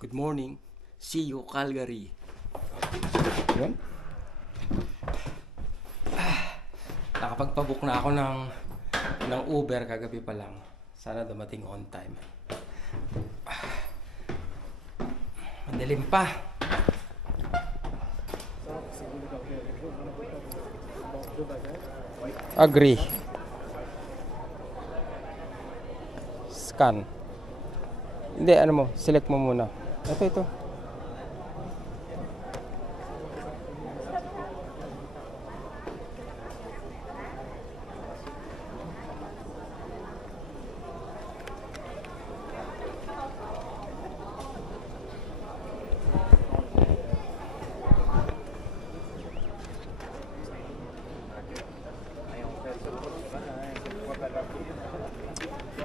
Good morning. See you, Calgary. Yun. Nakapagpabook na ako ng Uber kagabi pa lang. Sana dumating on time. Madilim pa. Agree. Scan. Hindi, ano mo, select mo muna. Ito.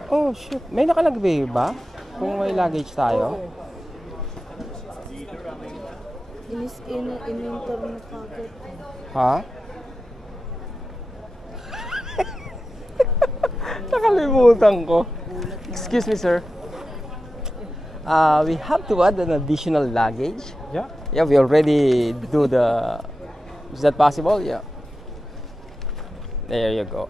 Oh, shit. May nakalagay ba? Kung may luggage tayo? In-enter na kagad. Ha? Nakalimutan ko. Excuse me, sir. We have to add an additional luggage. Yeah. Yeah, we already do the... Is that possible? Yeah. There you go.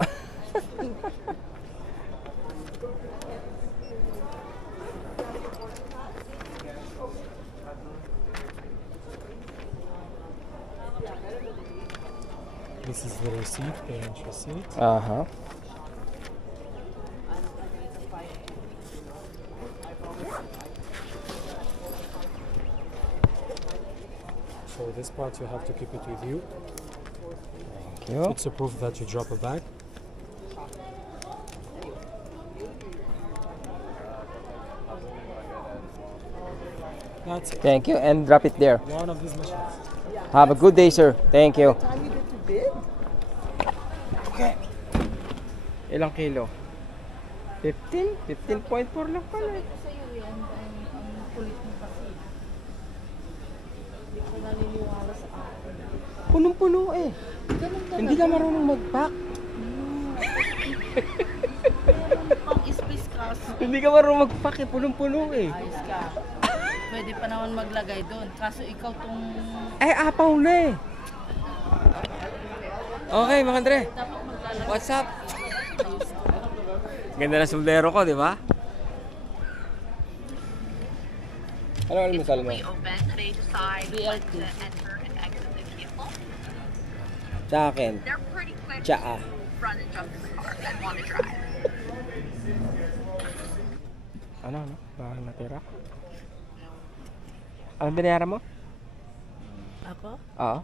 This is the receipt, payment receipt. Uh-huh. So this part you have to keep it with you. Thank you. It's a proof that you drop a bag. That's it. Thank you. And drop it there. One of these machines. Have a good day, sir. Thank you. Time you get to bid? Okay. Ilang kilo? 15? 15.4 lang pala. Sa'yo yan, ang kulit mo kasi. Hindi ko naniniwala sa akin. Punong-puno eh. Ganun talaga. Hindi ka marunong mag-pack. Meron pang space kasi. Hindi ka marunong mag-pack eh. Punong-puno eh. Ayos ka. Pwede pa naman maglagay doon. Kaso ikaw tong... Ay, apaw na eh. Okay, mga Andre. Dapat maglalagay. What's up? Ganda na suldero ko, di ba? Ano almusal mo? Open, they decide when BLT. to enter and exit the vehicle. Sa akin. They're pretty quick Tsaa. to run and jump in the car and want to drive. Ano? Bakit natira? Anong binayaran mo? Ako? Oo.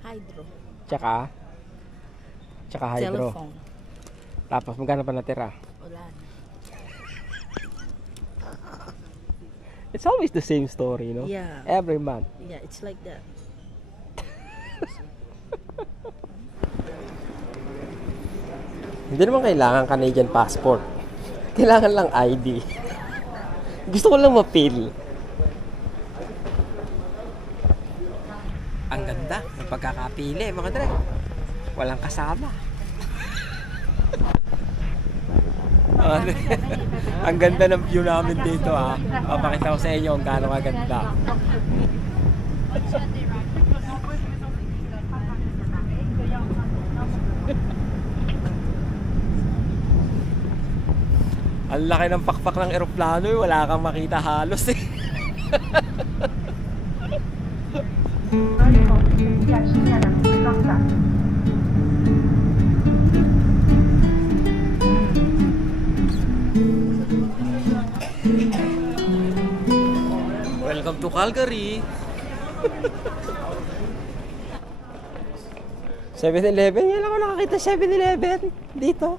Hydro. Tsaka hydro. Telephone. Tapos magkano pa natira? Wala na. It's always the same story, no? Yeah. Every month. Yeah, it's like that. Hindi naman kailangan Canadian passport. Kailangan lang ID. Gusto ko lang ma-feel. Ang ganda ng pagkakapili, mga dre. Walang kasama. Ang ganda ng view namin dito, ha. Papakita ko sa inyo kung gaano kaganda. Ang laki ng pakpak ng eroplano, eh. Wala kang makita halos eh. Welcome to Calgary. 7-Eleven, yan ako nakakita 7-Eleven dito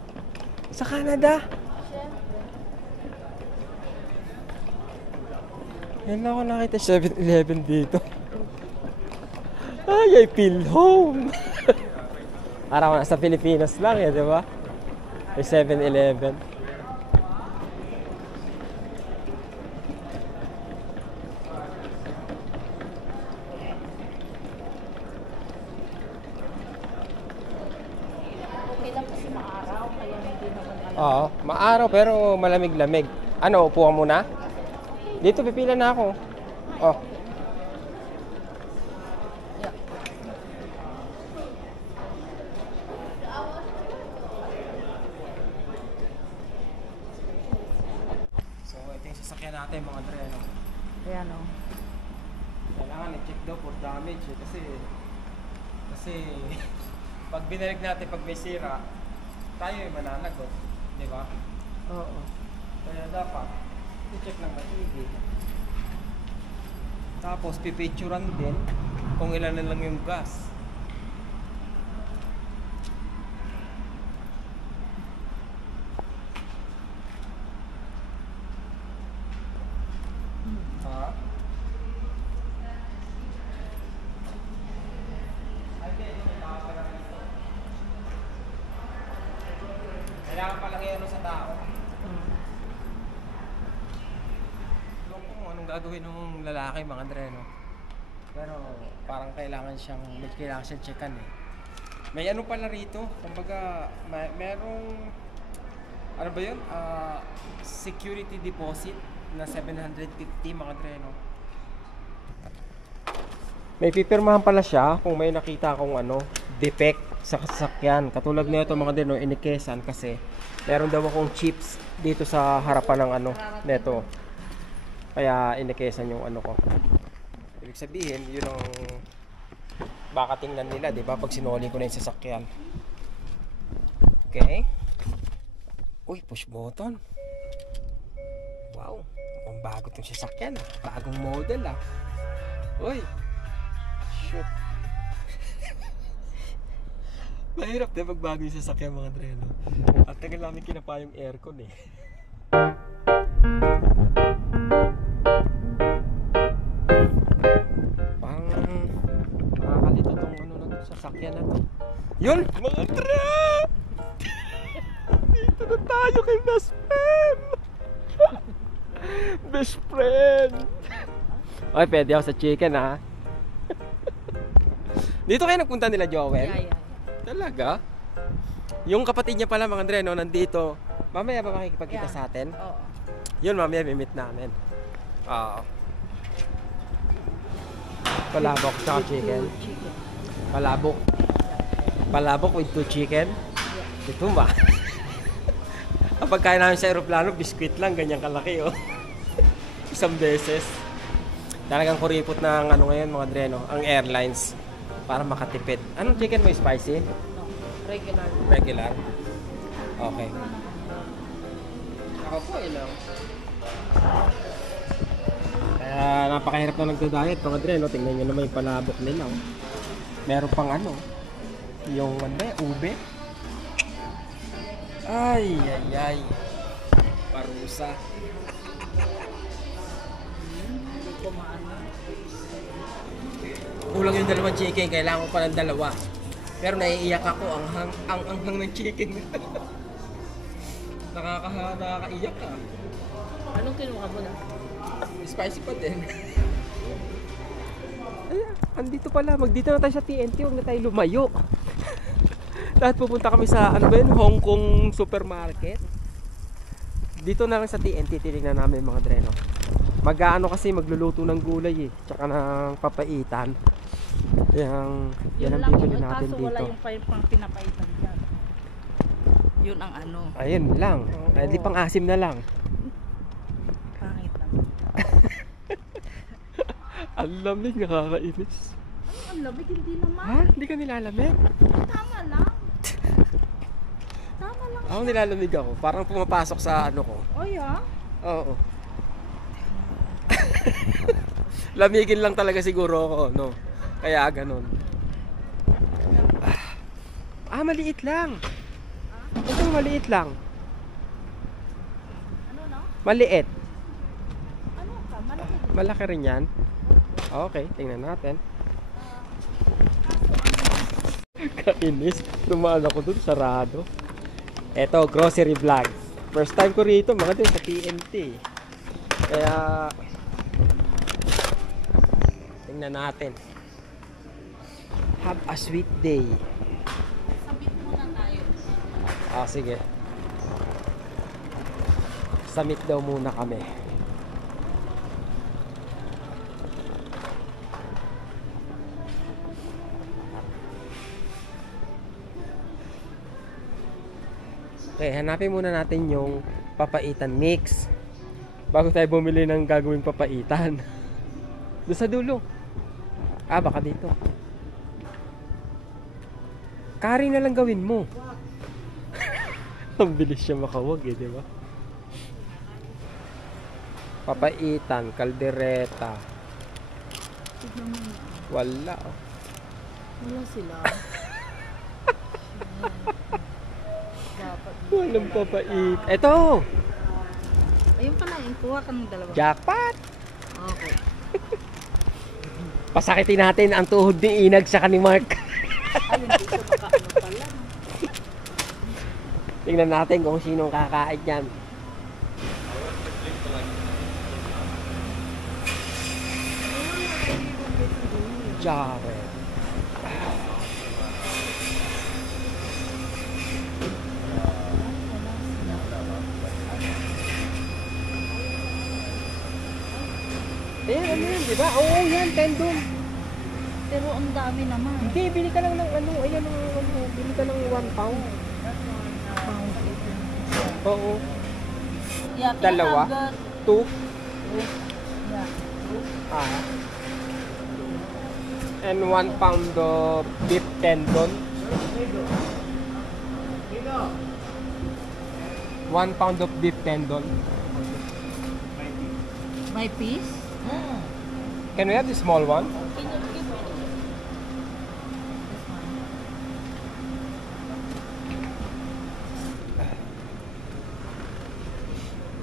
sa Canada. Yan lang ako nakita 7-Eleven dito. Ay, I feel home. Parang nasa Pilipinas lang eh, di ba? May 7-Eleven. Okay lang kasi maaraw, kaya hindi naman Oo, maaraw pero malamig-lamig. Ano, upo ka muna? Dito, pipila na ako. Oh. Yeah. So, ito yung sasakyan natin mga Dre, no? Ayan o. Kailangan i-check daw for damage eh. Kasi pag binalik natin pag may sira, tayo yung mananagot, di ba? Oo. Kaya dapat i-check ng maigi. Tapos pipicturan din kung ilan na lang yung gas. Ha? Kailangan palang i-ano sa tao. Kung anong gagawin ng lalaki mga Dre, no? Pero parang kailangan siyang checkan eh. May ano pala rito, kumbaga merong ano ba 'yun? Security deposit na 750 mga Dre, no? May pipirmahan pala siya kung may nakita akong defect sa sasakyan. Katulad nito mga Dre, no, inikesan kasi meron daw akong chips dito sa harapan ng neto. Kaya inikesan yung ko. Ibig sabihin, yun ang baka tingnan nila, di ba? Pag sinoli ko na yung sasakyan. Okay. Uy, push button. Wow. Ang bago itong sasakyan. Bagong model ah. Uy. Shoot. Mahirap din pag bago yung sasakyan mga Dre, no? At tagal namin kinapa yung aircon eh. Nakakalito tong na sasakyan na to. Yun! Mga Dre! Dito na tayo kay best friend! Best friend! Okay, pwede ako sa chicken ha. Dito kayo nagpunta nila Joel? Yeah. Talaga? Yung kapatid niya pala mga Dre, no, nandito. Mamaya ba makikipagkita sa atin? Oo. Yun, mamaya may meet namin. Palabok sa chicken. Palabok. Palabok with 2 chicken. Ito ba? Kapag kain namin sa aeroplano, biskwit lang, ganyan kalaki oh. Isang beses. Talagang kuripot ng ngayon mga Dre, no? Ang airlines para makatipid. Anong chicken mo? Spicy? No. Regular. Regular? Okay. Ako po lang. Kaya napakahirap na nagda-diet mga Dre, no? Tingnan nyo naman yung palabok nila oh. Meron pang yung ube. Ay. Parusa. Kulang yung dalawang chicken, kailangan ko pa ng dalawa. Pero naiiyak ako, ang anghang ng chicken. Nakakaiyak ka. Anong kinuha mo na? Spicy pa din. Ayan, andito pala. Magdito na tayo sa TNT, huwag na tayo lumayo. Lahat pupunta kami sa Hong Kong supermarket. Dito na lang sa TNT, tinignan namin mga Dre, no? Mag-aano kasi magluluto ng gulay eh, tsaka ng papaitan. Yan ang bibili natin kaso dito. wala yung pang pinapaitan dyan. Yun ang Ayun lang. Ay, di pang asim na lang. Pangit lang. Ang lamig, nakakainis. Ang lamig, hindi naman. Ha? Hindi ka nilalamig? Tama lang. Tama lang. Ako nilalamig ako. Parang pumapasok sa ko. Oh yeah? Oo. Lamigin lang talaga siguro ako, no? Kaya ganun. Maliit lang. Ito maliit lang. Ano no? Maliit. Ano ka? Malaki. Malaki rin yan. Okay, tingnan natin. Kainis. Tumaan ako dun, sarado. Eto, grocery vlog. First time ko rito, mga din sa TNT. Kaya tingnan natin. Have a sweet day. Sabit muna tayo. Sige. Summit daw muna kami. Okay, hanapin muna natin yung papaitan mix bago tayo bumili ng gagawing papaitan. Doon sa dulo. Baka dito. Curry na lang gawin mo. Ang bilis siya makawag di ba? Papaitan, kaldereta. Wala. Wala sila. Dapat. Walang papait. Eto! Ayun pala, yung kuha ka ng dalawa. Jackpot! Okay. Pasakitin natin ang tuhod ni Inag sa ni Mark. Ay, hindi ko makaano pala. Tingnan natin kung sinong kakain yan. Jared. Ayan, ano yan, di ba? Oo, yan, tendon. Pero ang dami naman. Hindi, bili ka lang ng ano, ayan, bili ka ng 1 pound. Oo. Yeah, Dalawa? 2. Yeah. And 1 pound of beef tendon. 1 pound of beef tendon. My piece? Can we have the small one? Can you give me this one?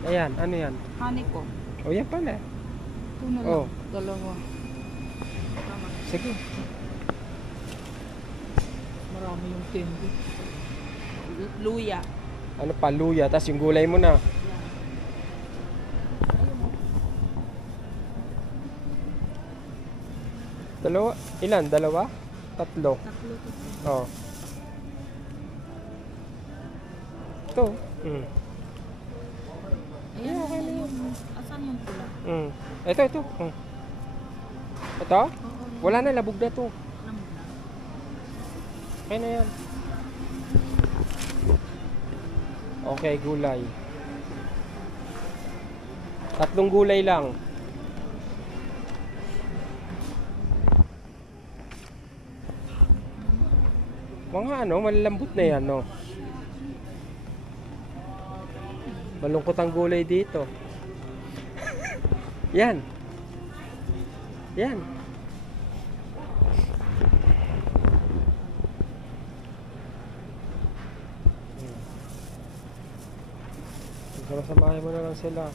Ayan, ano yan? Honey ko. O yan pala. Ito na lang. Oh. Dalawa. Sige. Marami yung tindi. Luya. Ano pa, luya, tas yung gulay mo na. Dalawa? Ilan? Dalawa? Tatlo? Tatlo to. Oo. Ito. Ayan, okay na yun. Asan yung pula? Ito. Ito? Wala na, labog na to. Alam mo na. Okay na yan. Okay, gulay. 3 gulay lang. Mga ano, malalambot na yan, no? Malungkot ang gulay dito. Yan. Yan. Samahin mo na lang sila.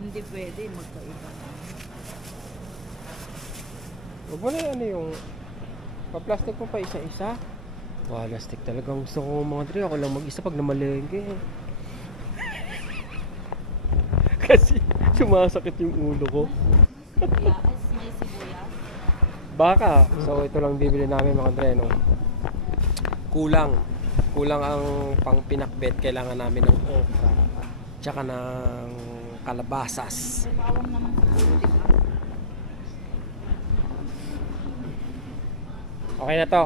Hindi pwede, magkaiba. Huwag mo na ano yung pa-plastic mo pa isa-isa. Wow, plastic talagang gusto ko mga dre. Ako lang mag-isa pag namalengke. Kasi sumasakit yung ulo ko. Sibuyas, may sibuyas. Baka. So ito lang bibili namin mga dre, no? Kulang ang pang pinakbet. Kailangan namin ng okra tsaka ng kalabasas. May bawang naman siguro, di ba? Okay na to.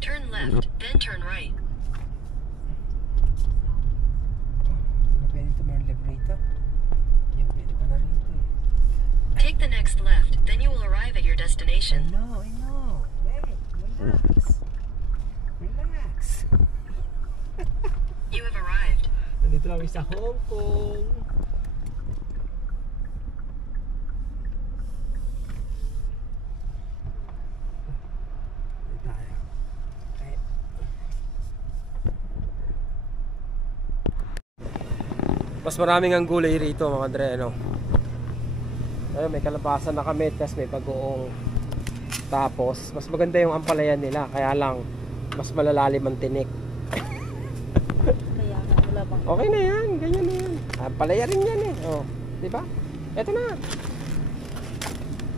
Turn left, then turn right. Pwede ito ma-live rito. Yan, pwede pa na rito eh. Take the next left, then you will arrive at your destination. I know. Wait, relax. Relax. You have arrived. Nandito lang sa Hong Kong. Dito tayo. Okay. Mas maraming ang gulay rito mga dre, no? Ayun, may kalabasa na kami, tas may bagoong. Tapos, mas maganda yung ampalayan nila, kaya lang, mas malalalim ang tinik. Kaya nga, wala bang... Okay na yan, ganyan na yan. Ampalaya rin yan eh. Oh, di ba? Eto na.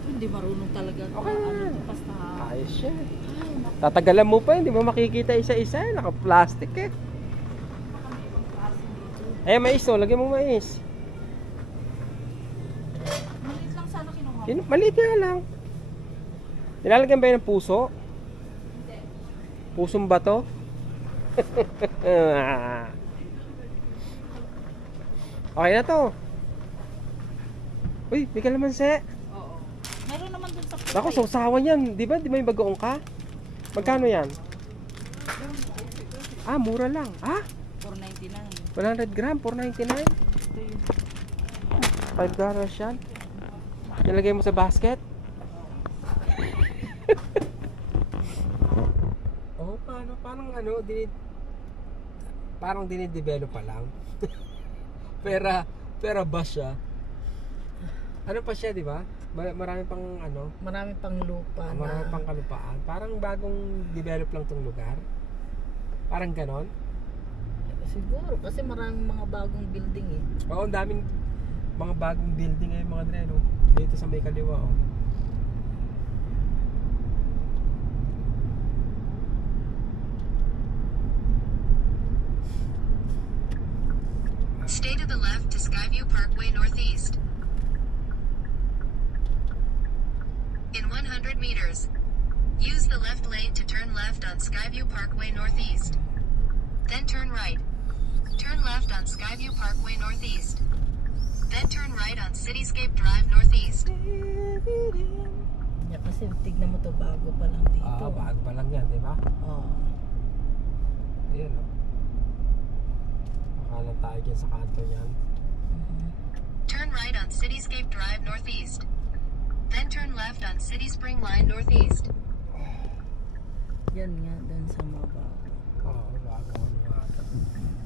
Hindi marunong talaga. Okay na. Ano, basta... Ayos yan. Ay, naku. Tatagalan mo pa, hindi mo makikita isa-isa. Naka-plastic eh. Ay, mais oh, lagyan mo mais. May Maliit nga lang. Nilalagyan ba yun ng puso? Pusong bato? Okay na to. Uy, may kalamansi. Oo. Meron naman dun sa Ako, sausawan yan. Di ba may bagoong ka? Magkano yan? Ah, mura lang. Ah, 4.99. 100 gram, 4.99. Ito yun. $5 yan. Nilagay mo sa basket. Oh, parang ano, parang dinidevelop pa lang. Pera ba siya? Ano pa siya, di ba? Marami pang ano, Marami pang lupa marami pang kalupaan. Parang bagong develop lang tong lugar. Parang ganon. Siguro, kasi maraming mga bagong building eh. Oo, ang daming mga bagong building ngayon mga dre, no? Dito sa may kaliwa, oh. Stay to the left to Skyview Parkway Northeast. In 100 meters, use the left lane to turn left on Skyview Parkway Northeast. Then turn right. Turn left on Skyview Parkway Northeast. Then turn right on Cityscape Drive Northeast. Yeah, kasi tignan mo to, bago pa lang dito. Bago pa lang yan, di ba? Oo. Ayan, no? Akala tayo dyan sa kanto yan. Turn right on Cityscape Drive Northeast. Then turn left on City Spring Line Northeast. Yan nga, dun sa mga bago. Oo, bago ano ata.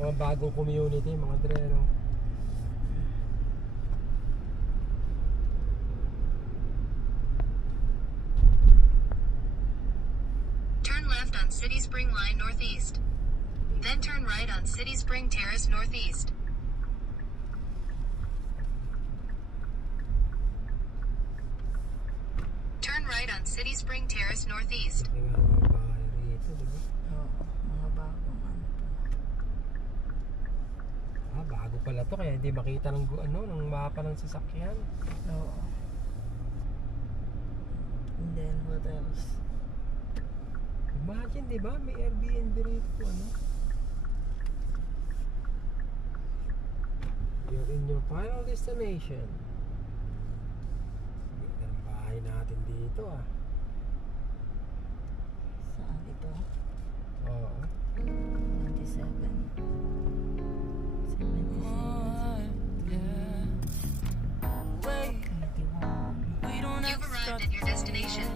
Mga bagong community, mga dre, no? Turn left on City Spring Line Northeast. Then turn right on City Spring Terrace Northeast. Turn right on City Spring Terrace Northeast. May mga bahay rito, di ba? Oo, mga bagong ano to. Bago pala to, kaya hindi makita ng ng mapa ng sasakyan. Oo. And then, what else? Imagine, di ba? May Airbnb rito, ano? You're in your final destination. Ganda ng bahay natin dito, ah. Saan ito? Oo. 27. 77. 81. You've arrived at your destination.